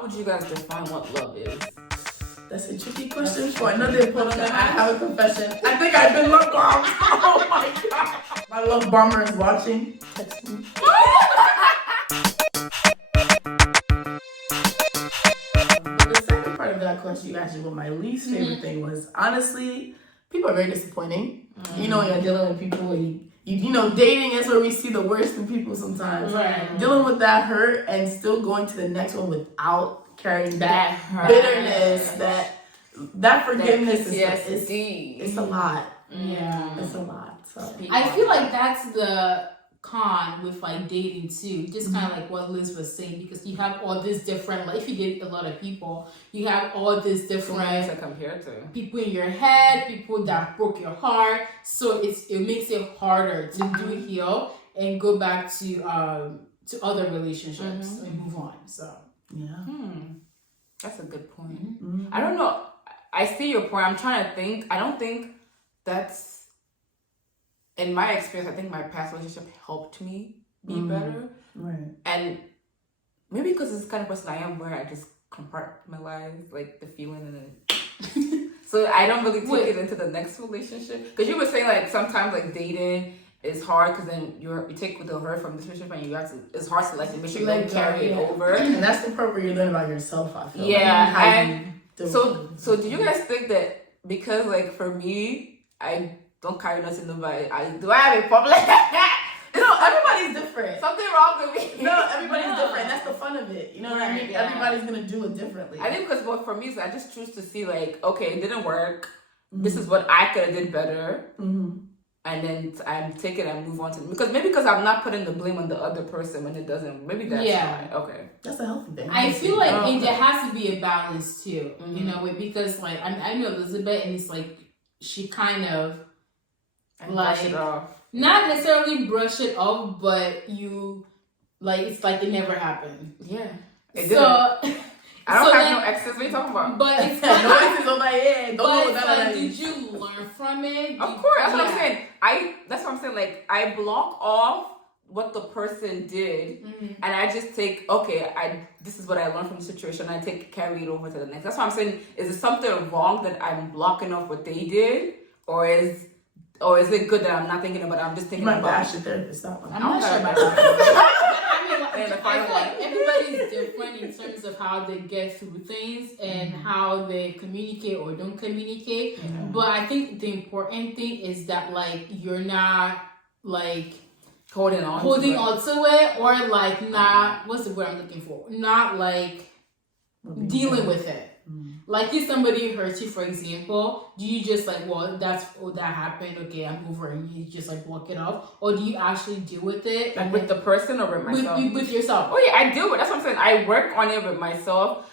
how would you guys define what love is? That's a tricky question for another podcast. I have a confession. I think I've been love bombed. Oh my god. My love bomber is watching. Text me. But the second part of that question you asked me what my least favorite thing was, honestly, people are very disappointing. You know, you're dealing with people where you know, dating is where we see the worst in people sometimes. Right. Dealing with that hurt and still going to the next one without carrying that bitterness, that forgiveness it's a lot. Yeah. It's a lot. So I feel like that's the con with like dating too. Just kind of like what Liz was saying, because you have all this different, like if you date a lot of people, you have all this different to compare to people in your head, people that broke your heart. So it makes it harder to heal and go back to other relationships and move on. So yeah. That's a good point. I don't know. I see your point. I'm trying to think. I don't think that's, in my experience, I think my past relationship helped me be better. Right. And maybe because it's the kind of person I am where I just compartmentalize like the feeling and then so I don't really take it into the next relationship. Because you were saying like sometimes like dating is hard because then you take the hurt from this relationship and you have to, it's hard to like make sure you don't carry it over. And that's the part where you learn about yourself, I feel. Yeah. So do you guys think that because like for me, I don't carry nothing nobody, do I have a problem? No, everybody's different. Something wrong with me. No, everybody's different. That's the fun of it. You know what I mean? Yeah. Everybody's gonna do it differently. I think because for me, so I just choose to see like, okay, it didn't work. This is what I could have did better. And then I'm taking and move on to because I'm not putting the blame on the other person when it doesn't. Maybe that's why. Okay. That's a healthy thing. I feel like there has to be a balance too. You know, because like I know Elizabeth, and it's like she kind of brush it off. Not necessarily brush it off, but you like it's like it never happened. Yeah. I don't have no exes. What are you talking about? But it's like, no exes on my head. Did you learn from it? Of course, that's what I'm saying. That's what I'm saying. Like I block off what the person did, and I just take this is what I learned from the situation. And I carry it over to the next. That's what I'm saying. Is it something wrong that I'm blocking off what they did, or is it good that I'm not thinking about it? I'm just thinking about it. You might ask your therapist that one. I'm not sure about that. I feel like everybody's different in terms of how they get through things and how they communicate or don't communicate. But I think the important thing is that like you're not like holding on to it or like not, what's the word I'm looking for? Not like dealing with it. Like if somebody hurts you, for example, do you just like, well, that happened, okay, I'm over, and you just like walk it off? Or do you actually deal with it? Like with the person or with myself? With yourself. Oh yeah, I deal with it. That's what I'm saying. I work on it with myself.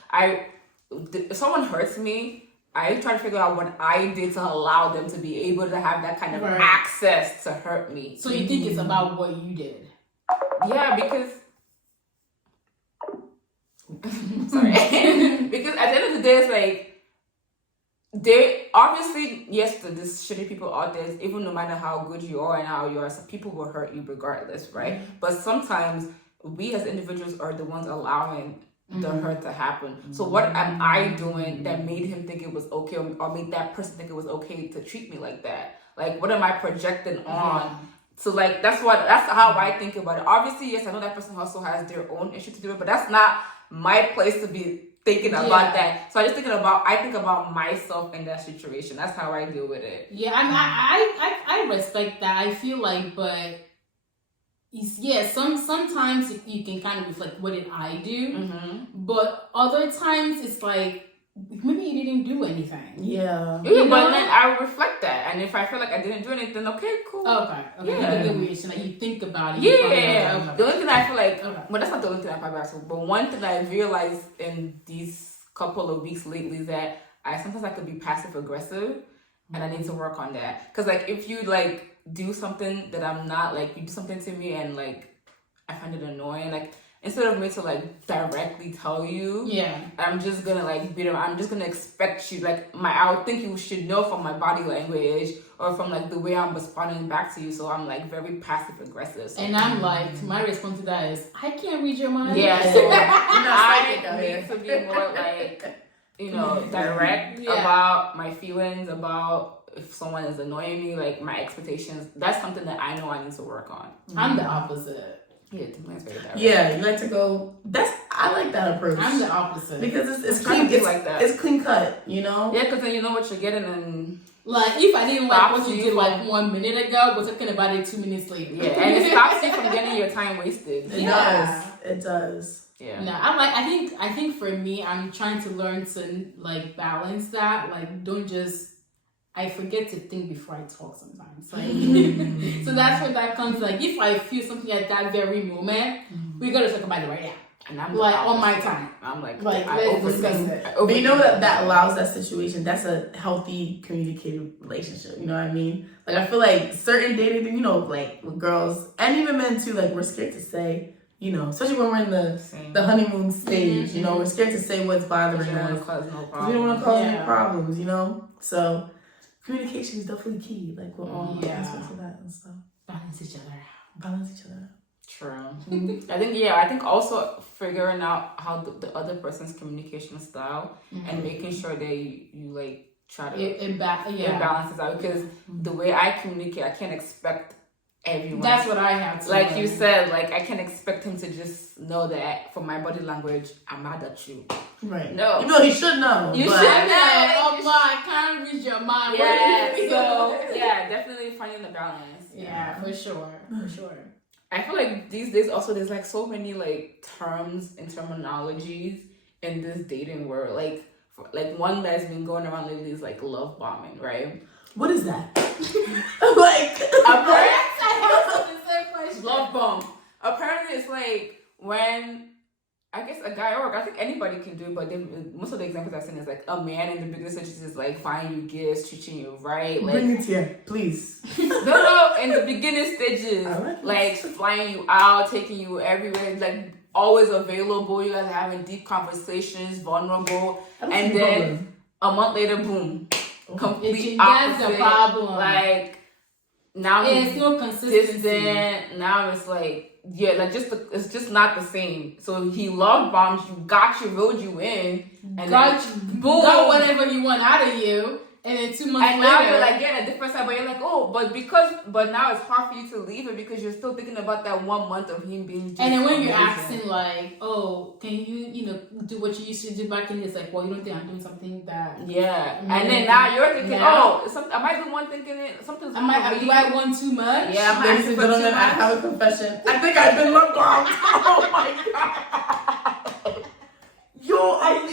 If someone hurts me, I try to figure out what I did to allow them to be able to have that kind of access to hurt me. So you think it's about what you did? Yeah, because sorry. Because at the end of the day, it's like they obviously, yes, there's shitty people out there, even no matter how good you are and how you are, some people will hurt you regardless, right? But sometimes we as individuals are the ones allowing the hurt to happen. So what am I doing that made him think it was okay, or made that person think it was okay to treat me like that? Like, what am I projecting on? So like that's how I think about it. Obviously, yes, I know that person also has their own issue to do it, but that's not my place to be thinking about that. So I think about myself in that situation. That's how I deal with it. Yeah, I respect that. I feel like, but sometimes you can kind of reflect, what did I do? But other times it's like, maybe you didn't do anything. Yeah. But then I reflect that, and if I feel like I didn't do anything, okay, cool. Okay. Yeah. You think about it. Yeah. The only thing I feel like, well, that's not the only thing I probably ask for, but one thing I realized in these couple of weeks lately is that sometimes I could be passive aggressive, and I need to work on that. Because like if you like do something that I'm not, like you do something to me and like I find it annoying, like instead of me to like directly tell you, I'm just gonna like beat around. I'm just gonna expect you like I would think you should know from my body language or from like the way I'm responding back to you. So I'm like very passive aggressive. So. And I'm like, my response to that is, I can't read your mind. Yeah, so I need to be more like, direct about my feelings, about if someone is annoying me, like my expectations. That's something that I know I need to work on. I'm the opposite. Yeah, Timmy's very direct. Yeah, you like to go. I like that approach. I'm the opposite because it's clean. It's like that. It's clean cut, Yeah, because then you know what you're getting, and like if I didn't like what you did like 1 minute ago, we're talking about it 2 minutes later. Yeah, and it stops you from getting your time wasted. It does. Yeah. No, I'm like I think for me, I'm trying to learn to like balance that. Like, don't just. I forget to think before I talk sometimes. Like, so that's where that comes. Like, if I feel something at that very moment, we gotta talk about it right now. And I'm like on my time. I'm like let's discuss it. But you know that allows that situation. That's a healthy communicative relationship. You know what I mean? Like I feel like certain dating, like with girls and even men too. Like we're scared to say. Especially when we're in the honeymoon stage, we're scared to say what's bothering us. We don't want to cause any problems, So communication is definitely key. Like we're all aspects of that and stuff. Balance each other out. True. I think also figuring out how the other person's communication style and making sure that you like try to balance it out, because the way I communicate, I can't expect everyone. That's what I have to like learn. You said, like I can't expect him to just know that from my body language I'm mad at you. Right. No. He should know. You should know. Oh my, I can't read your mind. Yeah. So definitely finding the balance. Yeah, for sure. I feel like these days also there's like so many like terms and terminologies in this dating world. Like one that's been going around lately is like love bombing, right? What is that? Love bomb. Apparently it's like when I guess a guy or I think anybody can do it, but then most of the examples I've seen is like a man in the beginning stages is like buying you gifts, treating you right. Like, bring it here, please. No, in the beginning stages, like flying you out, taking you everywhere, like always available. You guys are having deep conversations, vulnerable, and then a month later, boom, complete opposite. That's the problem. Like now it's no consistency. Distant. Now it's like. Yeah, like it's just not the same. So he love bombs you, rode you in, and boom, got whatever he want out of you, and then 2 months later, now you're like getting a different side, but you're like, but now it's hard for you to leave it because you're still thinking about that 1 month of him being. And then when you're asking like, oh, can you do what you used to do back in? It's like, well, you don't think I'm doing something that. Yeah, and then now you're thinking, am I the one thinking it? Something's wrong. Do I want too much? Yeah, ladies and gentlemen, I have a confession. I think I've been love bombed. Oh my god.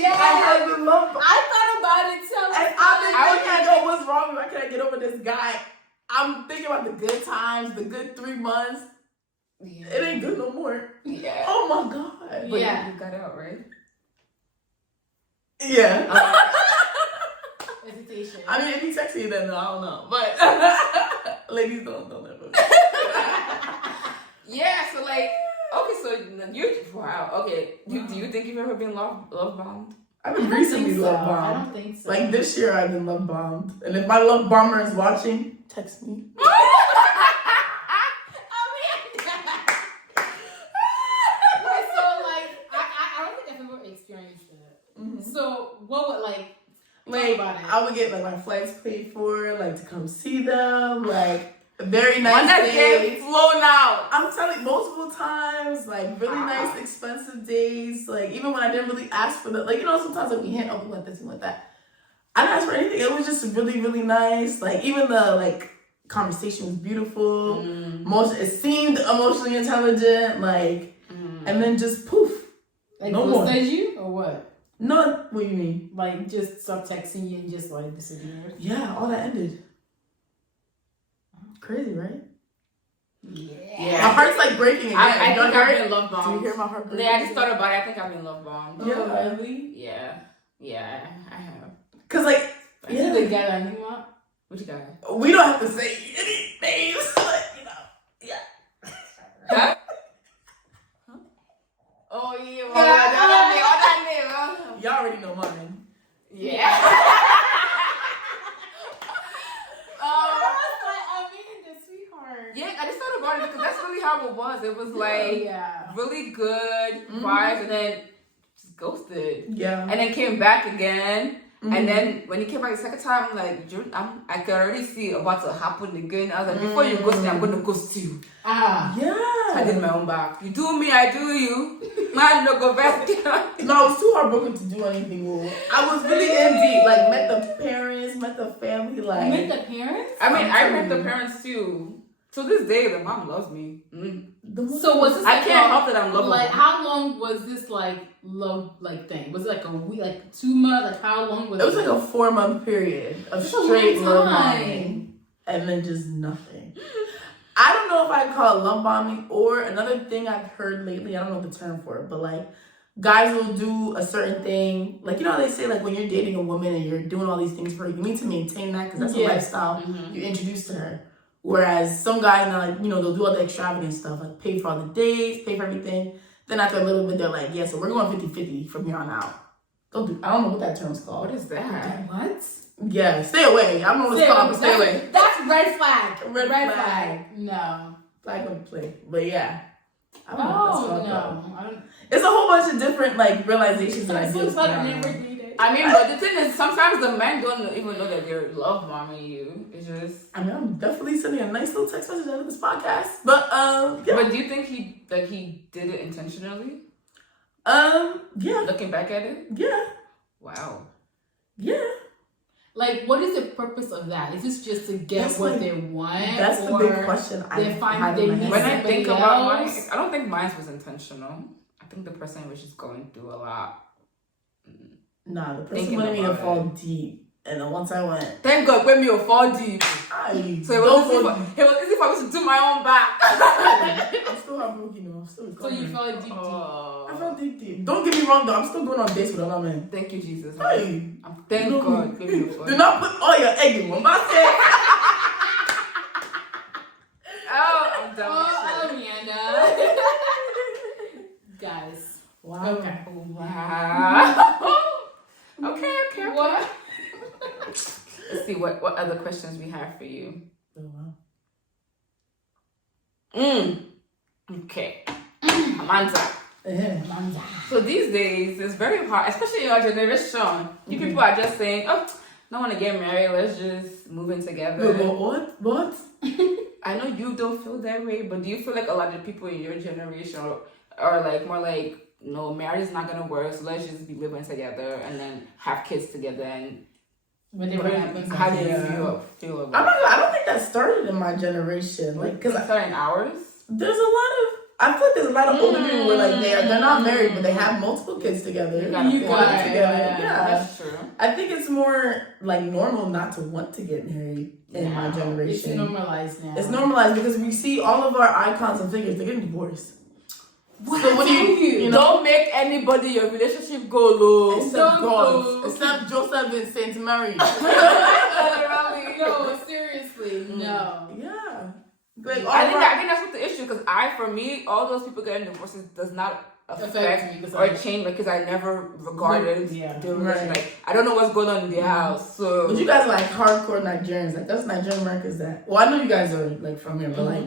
I have been love bombed. I thought about it too. And I've been thinking, what's wrong? Why can't I get over this guy? I'm thinking about the good times, the good 3 months. Yeah. It ain't good no more. Yeah. Oh my god. But you got out, right? Yeah. Hesitation. I mean, if he's sexy, then I don't know. But ladies don't that. Yeah. So like, okay, so do you think you've ever been love bombed? I've been recently love bombed. I don't think so. Like this year, I've been love bombed. And if my love bomber is watching, text me. So what would like I would get like my flights paid for, like to come see them, like very nice When that days. get flown out. I'm telling you, multiple times, like really nice, expensive days. Like even when I didn't really ask for the, like sometimes like we hint, we want this, we want that. I didn't ask for anything. It was just really, really nice. Like even the like conversation was beautiful. It seemed emotionally intelligent. Like, and then just poof. Like no more. You or what? No, what do you mean? Like just stop texting you and just like disappeared? Yeah, all that ended. Crazy, right? Yeah. My heart's like breaking again. I think I've been love bombed. Do you hear my heart breaking? Yeah, I just thought about it. I think I've been love bombed. Yeah. Really? Yeah, I have. Cause like, is it the guy that you want? Which guy? We don't have to say any names, but yeah. Huh? mommy. Other name. Y'all already know mine. Yeah. The sweetheart. Yeah, I just thought about it because that's really how it was. It was like really good vibes, and then just ghosted. Yeah. And then came back again. And then when he came back the second time, I'm like, I could already see it about to happen again. I was like, before you ghost me, I'm gonna ghost you. Yeah. I did my own back. You do me, I do you. Man, no go back. No, I was too heartbroken to do anything more. I was really in deep. Like, met the parents, met the family. Like, You met the parents? I mean, I met the parents too. To this day, the mom loves me. So was this I can't help that I'm lovable. Like, how long was this love thing? Was it like a week, like 2 months? Like, how long was it? It was like a 4-month period of That's a straight long love time. bombing, and then just nothing. I don't know if I call it love bombing, or another thing I've heard lately. I don't know the term for it, but like guys will do a certain thing. Like, you know how they say, like, when you're dating a woman and you're doing all these things for her, you need to maintain that because that's a lifestyle you introduce to her. Whereas some guys now, like, you know, they'll do all the extravagant stuff, like pay for all the dates, pay for everything. Then after a little bit, they're like, yeah, so we're going 50-50 from here on out. I don't know what that term's called. What is that? What? Yeah, stay away. I don't know what it's called, but stay away. That's red flag. Red flag. No. Flag on the play. But yeah. I don't know what that's called, no. though. It's a whole bunch of different, like, realizations that I That do. looks like I never dated. I mean, but the thing is, sometimes the men don't even know that they're love bombing you. It's just. I mean, I'm definitely sending a nice little text message out of this podcast. But, yeah. But do you think he did it intentionally? Yeah. Looking back at it? Yeah. Wow. Yeah. Like, what is the purpose of that? Is this just to get That's what like- they want? That's the or big question I they find have they in my need head. When I somebody think about mine, else? I don't think mine was intentional. I think the person was just going through a lot. Nah, the person Thinking wanted me to about fall it. deep. And then once I went, Thank God, when me fall deep. I So it was easy for me to do my own back. I'm still heartbroken, you know. I'm still So you recovering. felt deep. I felt deep. Don't get me wrong, though. I'm still going on dates with other men. Thank you, Jesus. Hey. Thank No. God. Give me a phone. Do not put all your egg in one basket. Oh, I'm done with Oh, shit. Amanda. Guys. Wow. Okay. Wow. Okay. What? Let's see what other questions we have for you. Oh, wow. Okay. Amanda. Amanda. So these days, it's very hard, especially in our generation. You people are just saying, oh, don't want to get married, let's just move in together. What? I know you don't feel that way, but do you feel like a lot of people in your generation are like more like, no, marriage is not gonna work, so let's just be living together and then have kids together and Whatever happens. how do you Yeah. feel I'm about not, I don't think that started in my generation. Like, because certain hours? there's a lot of, I feel like there's a lot of older people where like they're not married, but they have multiple kids together. You gotta They feel live it. together. Yeah. That's true. I think it's more like normal not to want to get married in my It's generation. normalized now. It's normalized because we see all of our icons and figures, they're getting divorced. What? So what do you know? Don't make anybody your relationship go low. Except Don't God. go. Except Joseph and Saint Mary. No, seriously, no. Yeah. Like, I think that's what the issue, because for me, all those people getting divorces does not affect me, because or change because I never regarded Yeah. the relation. Like, I don't know what's going on in their house. So But you guys are like hardcore Nigerians. Like, that's Nigerian Americans that. Well, I know you guys are like from here, but like,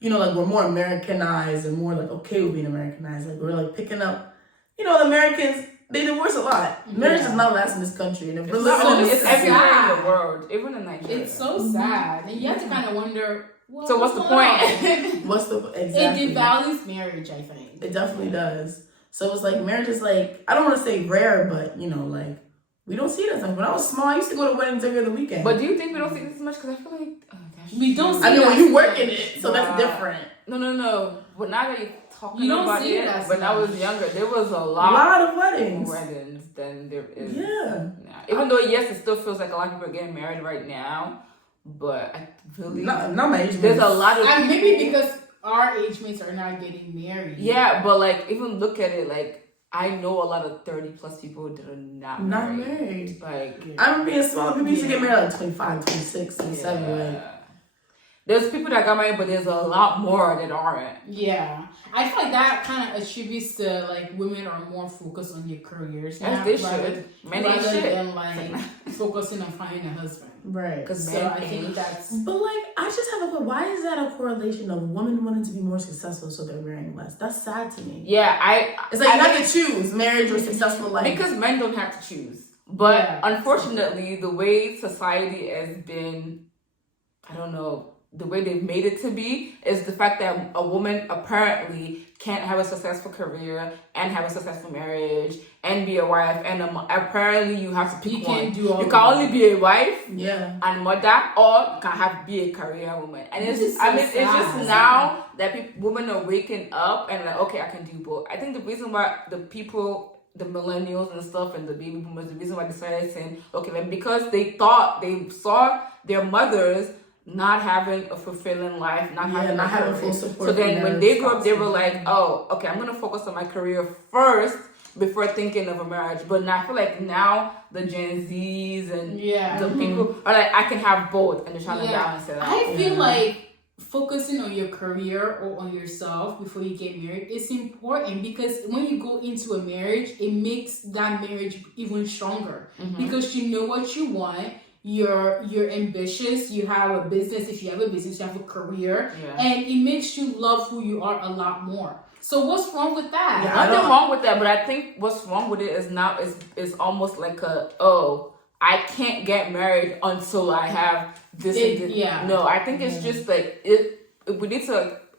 you know, like we're more Americanized and more like okay with being Americanized. Like, we're like picking up, you know, the Americans, they divorce a lot. Marriage does not last in this country. And if we're it's, not living in only, this it's everywhere in sad. the world, even in Nigeria. It's so sad. And you have to kind of wonder, So what's the point? what's the exactly? It devalues marriage, I think. It definitely does. So it's like marriage is like, I don't want to say rare, but you know, like we don't see it as much. When I was small, I used to go to weddings every other weekend. But do you think we don't see this much? Because I feel like We don't see I mean, when that you work much. in it, so that's different. No. But now that you're talking You don't about see it, that when I was much. younger, there was a A lot lot of more weddings. weddings than there is. Yeah. now. Even though yes, it still feels like a lot of people are getting married right now, but I really Not my age. there's a lot of And people, maybe because our age mates are not getting married. yeah, but like even look at it like I know a lot of 30+ people that are not married. Like I remember being small. People used to get married at like 25, 26, 27. yeah. Like, There's people that got married, but there's a lot more that aren't. Yeah. I feel like that kind of attributes to like women are more focused on their careers. As they should. Many rather should. than like focusing on finding a husband. Right. Because So I think that's. But like, I just have a. Why is that a correlation of women wanting to be more successful so they're marrying less? That's sad to me. Yeah, It's like you have to choose marriage or successful life. because men don't have to choose. But Yeah. unfortunately, the way society has been, I don't know, the way they've made it to be is the fact that a woman apparently can't have a successful career and have a successful marriage and be a wife, and apparently you have to pick You one. can't do all You of can that. only be a wife Yeah. and mother, or you can be a career woman. And This it's is I so mean it's just sad. now that women are waking up and like, okay, I can do both. I think the reason why the millennials and stuff and the baby boomers, the reason why they started saying, okay, then because they saw their mothers not having a fulfilling life, not having full support. So then when they grew up, they were like, oh, okay, I'm gonna focus on my career first before thinking of a marriage. But now I feel like now the Gen Zs and the people are like, I can have both, and they're trying to balance it out. I feel like focusing on your career or on yourself before you get married is important, because when you go into a marriage, it makes that marriage even stronger because you know what you want. You're ambitious, you have a business. If you have a business, you have a career, and it makes you love who you are a lot more. So what's wrong with that? Yeah, nothing wrong with that, but I think what's wrong with it is now is almost like I can't get married until I have this and this. Yeah. No, I think it's just like it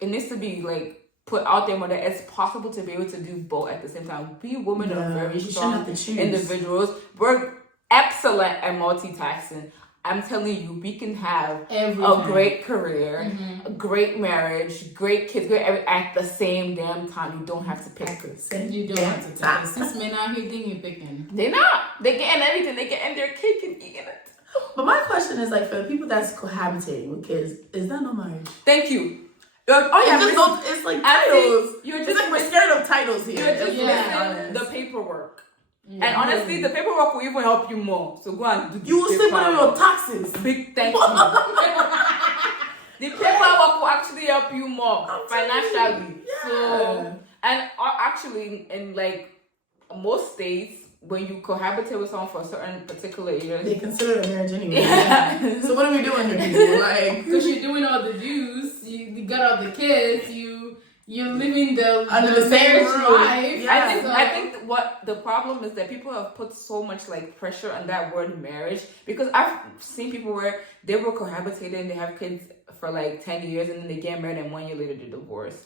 needs to be like put out there more that it's possible to be able to do both at the same time. We women are very strong individuals. We're excellent at multitasking. I'm telling you, we can have a great career, a great marriage, great kids, great everything at the same damn time. You don't have to pick. You don't have to take it. Since men out here thinking you're picking. They're not. They're getting everything. They're getting their cake and eating it. But my question is, like, for the people that's cohabitating with kids, is that no marriage? Thank you. It's like titles. You're It's like we're scared of titles here. You're just Yeah. missing the paperwork. And honestly, the paperwork will even help you more. So go and do the You will save money paperwork. on taxes. Big thank you. The paperwork will actually help you more financially. Yeah. So, and actually, in like most states, when you cohabitate with someone for a certain particular year, They consider it a marriage anyway. Yeah. So what are we doing here, people? Like, Because you're doing all the dues, you got all the kids, you're living Under the same marriage roof. life. Yeah. I think what the problem is that people have put so much like pressure on that word marriage, because I've seen people where they were cohabitating and they have kids for like 10 years and then they get married and 1 year later they divorce.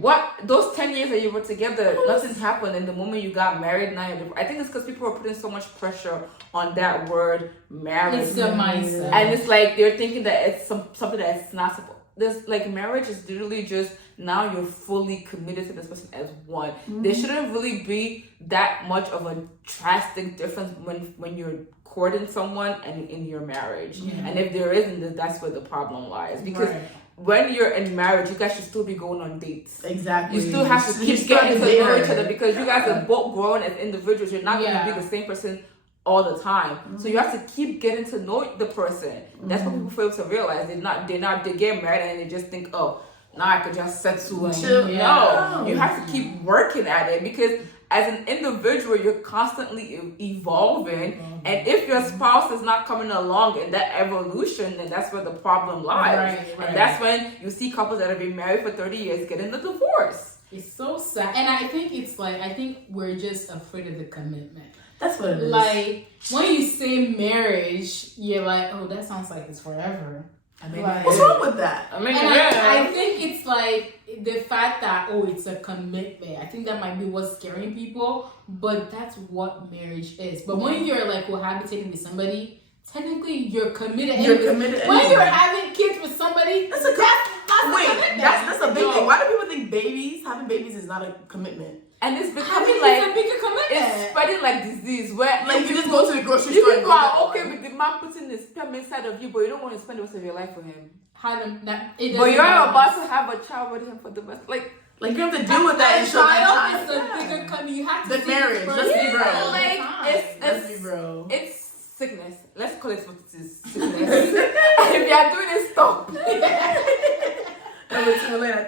What those 10 years that you were together, nothing's happened, and the moment you got married, now you're I think it's because people are putting so much pressure on that word marriage. It's the mindset. And it's like they're thinking that it's something that's not supposed. This like marriage is literally just now you're fully committed to this person as one. There shouldn't really be that much of a drastic difference when you're courting someone and in your marriage. And if there isn't, then that's where the problem lies. Because when you're in marriage, you guys should still be going on dates. exactly. You still have to keep getting to know each other, because you guys are both growing as individuals. You're not going to be the same person all the time. So you have to keep getting to know the person. That's what people fail to realize. They get married and they just think, oh, now I could just settle and Chill. no. You have to keep working at it, because as an individual, you're constantly evolving. And if your spouse is not coming along in that evolution, then that's where the problem lies. Right. And that's when you see couples that have been married for 30 years getting a divorce. It's so sad. And I think we're just afraid of the commitment. That's what it is. Like, when you say marriage, you're like, oh, that sounds like it's forever. I mean, What's wrong with that? I mean, And I think it's like the fact that, oh, it's a commitment. I think that might be what's scaring people, but that's what marriage is. But when you're like cohabitating with somebody, technically you're committed. You're committed. When you're having kids with somebody, that's a commitment. That's a big thing. Why do people think having babies is not a commitment? And it's Having becoming like like a bigger commitment. it's spreading like disease where Like you just go to the grocery you store and people go are get okay with the man putting his sperm inside of you, but you don't want to spend the rest of your life with him. But You're about to have a child with him for the rest. Like you have to deal with that and show that It's a bigger commitment. You have to The see marriage. this Let's be person real. all the Like, time. Let's be real. it's sickness. Let's call it what it is. Sickness. And if you are doing it, stop.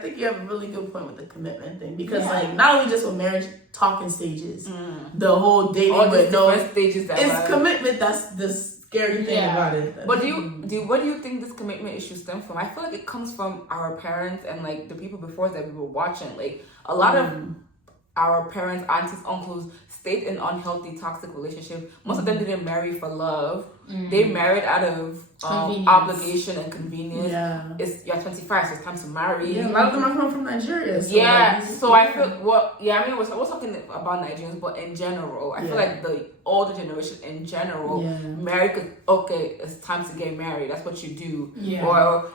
think you have a really good point with the commitment thing because, like, not only just with marriage talking stages, the whole dating, all but no, different stages that it's commitment. That's the scary thing about it. But what do you think this commitment issue stems from? I feel like it comes from our parents and like the people before that we were watching. Like a lot of our parents, aunties, uncles stayed in unhealthy, toxic relationships. Most of them didn't marry for love. They married out of obligation and convenience. Yeah. You're 25, so it's time to marry. Yeah, a lot of them are coming from Nigeria. So I feel I mean, we're talking about Nigerians, but in general, I feel like the older generation in general, married because it's time to get married. That's what you do.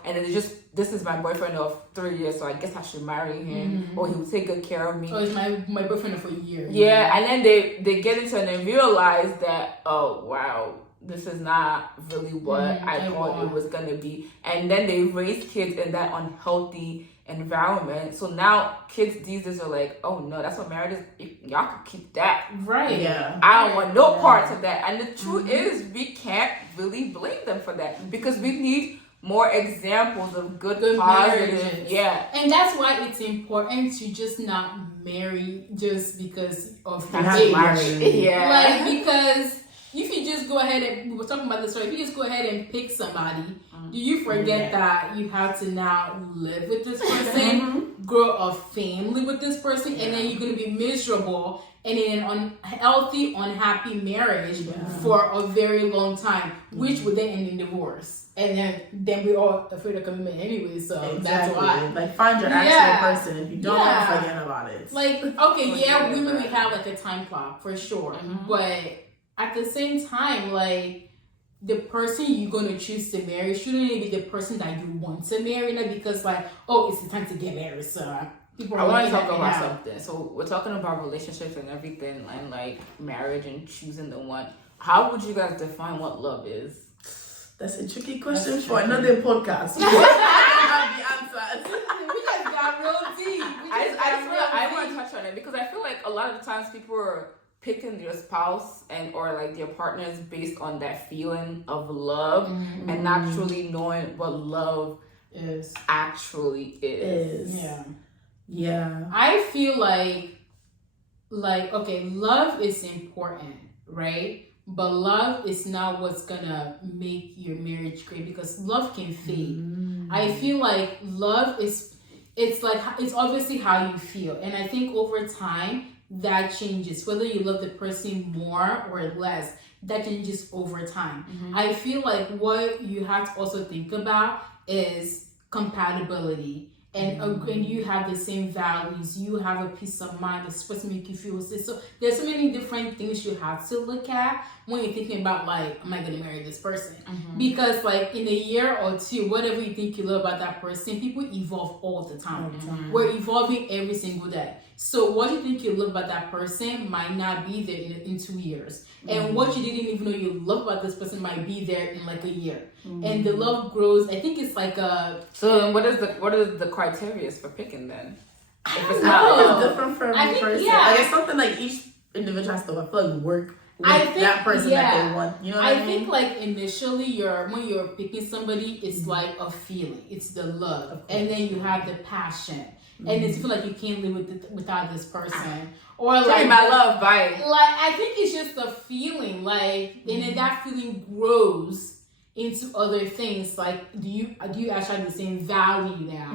And then this is my boyfriend of 3 years, so I guess I should marry him, or he will take good care of me. Oh, it's my boyfriend for a year. Yeah, and then they get into it and they realize that, oh wow, this is not really what I thought it was gonna be. And then they raise kids in that unhealthy environment. So now kids these days are like, oh no, that's what marriage is. Y'all can keep that. Right. Yeah. I don't want no parts of that. And the truth is we can't really blame them for that because we need more examples of good positive marriages. Yeah. And that's why it's important to just not marry just because of the age. Yeah. Like, because if you just go ahead and, we were talking about this, right? If you just go ahead and pick somebody, do you forget that you have to now live with this person, grow a family with this person, and then you're going to be miserable and in an unhealthy, unhappy marriage for a very long time, which would then end in divorce. And then we're all afraid of commitment anyway, so that's why. Like, find your actual person. If you don't, forget about it. Like, okay, we maybe have like a time clock for sure, but at the same time, like, the person you're going to choose to marry shouldn't be the person that you want to marry, not because, like, oh, it's the time to get married, so I want to talk about something. So we're talking about relationships and everything, and like marriage and choosing the one. How would you guys define what love is? That's a tricky question for another podcast. We have the answers. We just got real deep. I want to touch on it because I feel like a lot of the times people are picking their spouse or like their partners based on that feeling of love and not truly knowing what love actually is. Yeah. I feel like okay, love is important, right? But love is not what's gonna make your marriage great because love can fade. I feel like love it's obviously how you feel, and I think over time that changes. Whether you love the person more or less, that changes over time. I feel like what you have to also think about is compatibility. And you have the same values, you have a peace of mind, this person make you feel safe. So there's so many different things you have to look at when you're thinking about, like, am I gonna marry this person? Because, like, in a year or two, whatever you think you love about that person, people evolve all the time. We're evolving every single day. So what you think you love about that person might not be there in 2 years. And what you didn't even know you love about this person might be there in like a year. And the love grows. I think it's like a... So what is the criteria for picking then? If it's not it's different for every person. Yeah. Like, it's something like each individual has to, I feel like, work with that person that they want. You know what I mean? I think, like, initially when you're picking somebody, it's like a feeling. It's the love. And then you have the passion. And it's feel like you can't live without this person. Or like my love, bye. Like, I think it's just a feeling, like, and then that feeling grows into other things. Like, do you actually have the same value now?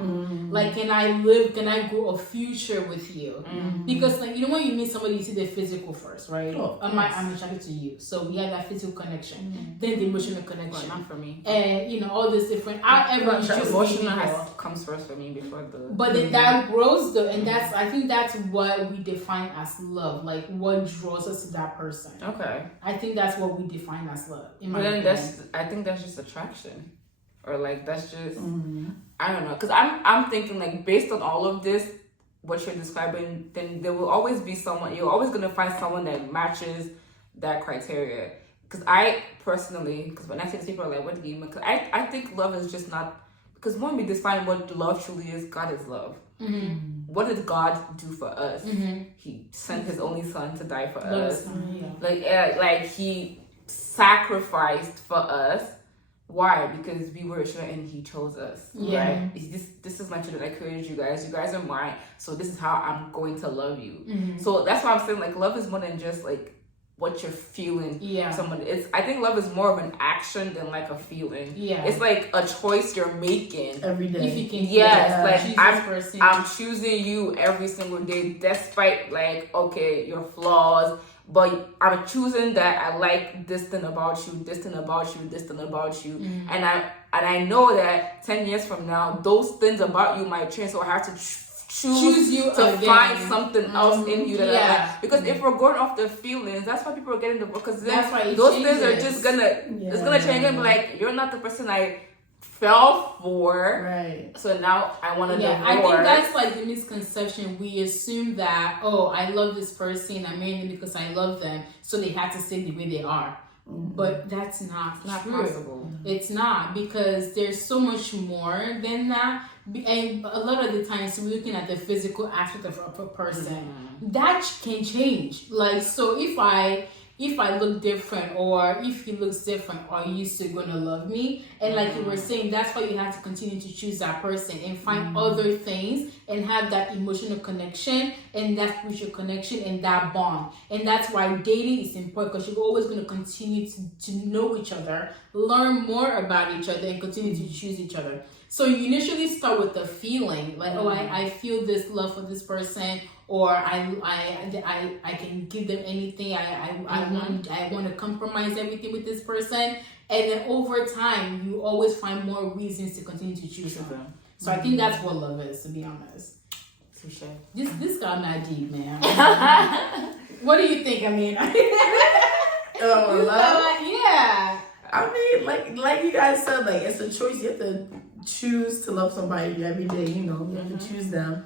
Like, can I grow a future with you? Because, like, you know, when you meet somebody, you see the physical first, right? I'm attracted to you, so we have that physical connection. Then the emotional connection. Well, not for me. And, you know, all this different. Emotional comes first for me before the. But then that grows though, and I think that's what we define as love. Like, what draws us to that person. Okay. I think that's what we define as love. But then I think that's just attraction, or like that's just I don't know, because I'm thinking, like, based on all of this, what you're describing, then there will always be someone. You're always gonna find someone that matches that criteria. Because I personally, because when I say to people are like, what do you mean? Because I think love is just not. Because when we define what love truly is, God is love. What did God do for us? He sent His only Son to die for us. Like He sacrificed for us Why? Because we were sure and he chose us. Yeah. Right? This is my children. I created you guys. You guys are mine. So this is how I'm going to love you. Mm-hmm. So that's why I'm saying like love is more than just like what you're feeling. Yeah. Someone. I think love is more of an action than like a feeling. Yeah. It's like a choice you're making every day. If you can, like choose I'm, this person. I'm choosing you every single day, despite like okay your flaws, but I'm choosing that I like this thing about you, this thing about you, this thing about you, and I know that 10 years from now those things about you might change, so I have to choose you to again. find something else in you that I Yeah. like. Because if we're going off the feelings, that's why people are getting divorced. Because That's why it those things are changes. just gonna it's gonna change and be like you're not the person I fell for. Right. So now I want to Yeah, divorce. I think that's like the misconception. We assume that, oh, I love this person, I'm marrying them because I love them, so they have to stay the way they are. But that's not true. Possible. It's not, because there's so much more than that. And a lot of the times we're looking at the physical aspect of a person. That can change. Like, so if I look different, or if he looks different, are you still gonna love me? And like you were saying, that's why you have to continue to choose that person and find other things and have that emotional connection and that spiritual connection and that bond. And that's why dating is important, because you're always gonna continue to know each other, learn more about each other, and continue to choose each other. So you initially start with the feeling, like, oh, I feel this love for this person, or I can give them anything. I want to compromise everything with this person, and then over time you always find more reasons to continue to choose them. So I think that's what love is, to be honest. This got not deep, man. What do you think? I mean, Love? yeah. I mean, like you guys said, like it's a choice. You have to choose to love somebody every day. You know, you have to choose them.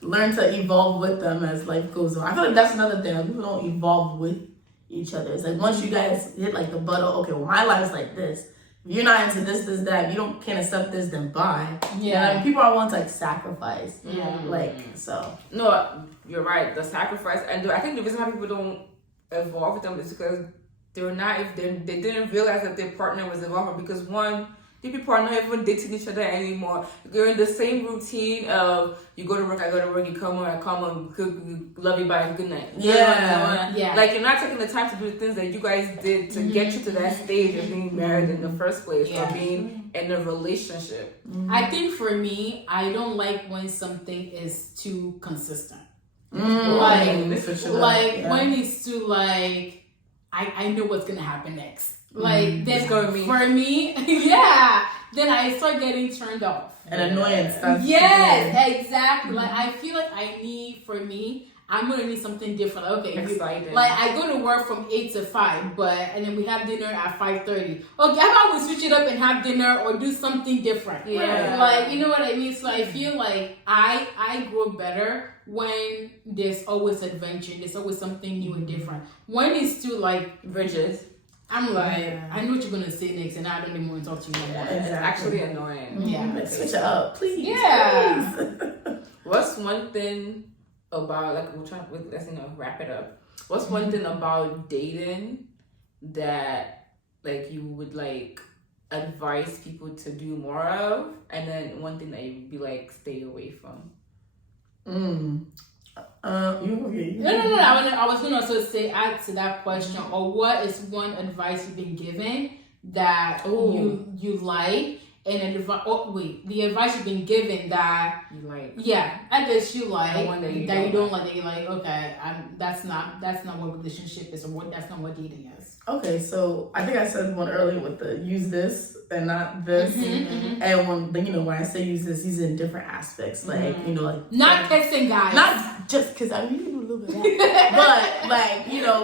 Learn to evolve with them as life goes on. I feel like that's another thing. Like, people don't evolve with each other. It's like once you guys hit like the butter, okay, well my life's like this. If you're not into this, if you can't accept this, then bye. Yeah. Like, people are willing to like sacrifice. Yeah. Like, so. No, you're right. The sacrifice, and I think the reason why people don't evolve with them is because they didn't realize that their partner was evolving. Because one, people are not even dating each other anymore. You're in the same routine of you go to work, I go to work, you come home, I come home, cook, love you, bye, good night. Yeah. Like, you're not taking the time to do the things that you guys did to get you to that stage of being married in the first place, or being in a relationship. I think for me, I don't like when something is too consistent. Like When it's too like, I know what's gonna happen next. Like then for me, yeah. Then I start getting turned off. And annoyance stuff. Yes, exactly. Like I feel like I'm gonna need something different. Like, okay, exciting. Like I go to work from 8 to 5, and then we have dinner at 5:30. Okay, how about we switch it up and have dinner or do something different? Yeah. Like, you know what I mean? So I feel like I grow better when there's always adventure, there's always something new and different. When it's too like rigid, I'm like, I know what you're gonna say next, and I don't even want to talk to you anymore. it's actually annoying. Yeah. Like, switch it up, please. Yeah. Please. What's one thing about, like, let's wrap it up. What's one thing about dating that like you would like advise people to do more of, and then one thing that you'd be like stay away from? You okay? No. I was gonna also add to that question, or what is one advice you've been given that you like, and the advice you've been given that You like? Yeah, I guess you like The one that you don't don't like. That you like. Okay, that's not what relationship is, or that's not what dating is. Okay, so I think I said one earlier with the use this and not this, and when I say use this, use it in different aspects, like Not kissing guys. not just because I really do a little bit of that, but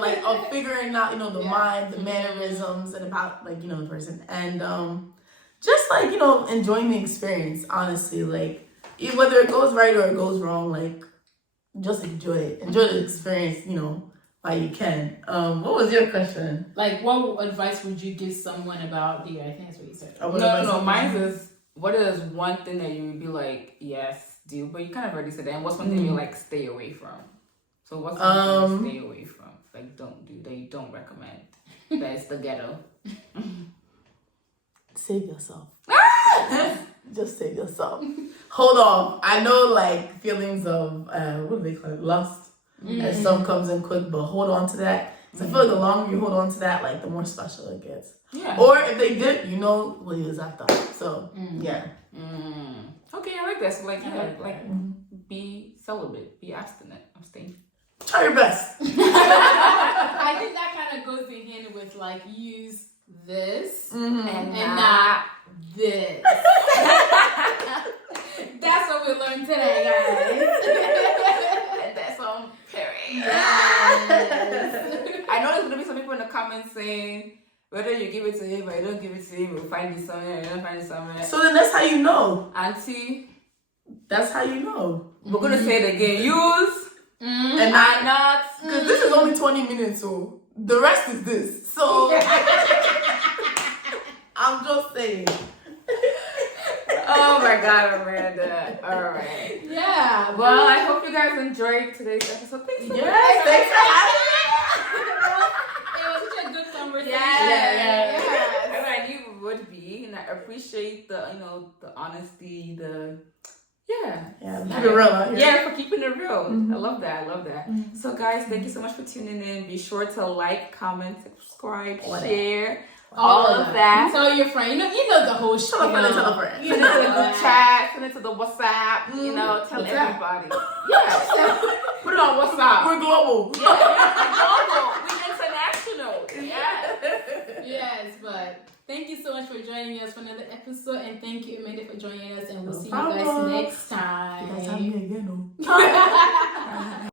like of figuring out the mind, the mannerisms, and about the person, and just enjoying the experience. Honestly, whether it goes right or it goes wrong, just enjoy it. Enjoy the experience. While you can. What was your question? Like, what advice would you give someone about the? I think that's what you said. No. Mine is, what is one thing that you would be like, yes, do, but you kind of already said that. And what's one thing you like stay away from? So what's one thing you stay away from? Like, don't do that you don't recommend. That's the ghetto. save yourself. Just save yourself. Hold on. I know, like, feelings of, what do they call it? Lust. And some comes in quick, but hold on to that. So I feel like the longer you hold on to that, like, the more special it gets. Yeah. Or if they did, you know what he was after. So, yeah. Okay, I like that. So, like, be celibate, be abstinent, abstain. Try your best. I think that kind of goes in hand with like use this And not this. That's what we learned today, guys. And that's on Perry. Yes. I know there's gonna be some people in the comments saying whether you give it to him or you don't give it to him, you'll find it somewhere, you don't find it somewhere. So then that's how you know. Auntie, That's how you know. we're gonna say it again. Use And not. because this is only 20 minutes, so the rest is this. So I'm just saying. Oh my God, Amanda. All right. Yeah. Well, I hope you guys enjoyed today's episode. Thanks so much. Yes, thanks for having me. It was such a good conversation. Yeah. Yes. I knew it would be, and I appreciate the the honesty, Yeah, keep it real out here. Yeah, for keeping it real. I love that. So guys, thank you so much for tuning in. Be sure to like, comment, subscribe, share, all of that. Tell your friend. You know the whole shit. Tell a friend. You know, the group chat, send it to the WhatsApp. You know, tell everybody. Yeah, put it on WhatsApp. We're global. Yeah, global. We're international. Yeah. Yes, but thank you so much for joining us for another episode, and thank you, Amanda, for joining us, and we'll see you problem. guys next time. You guys have me again, though.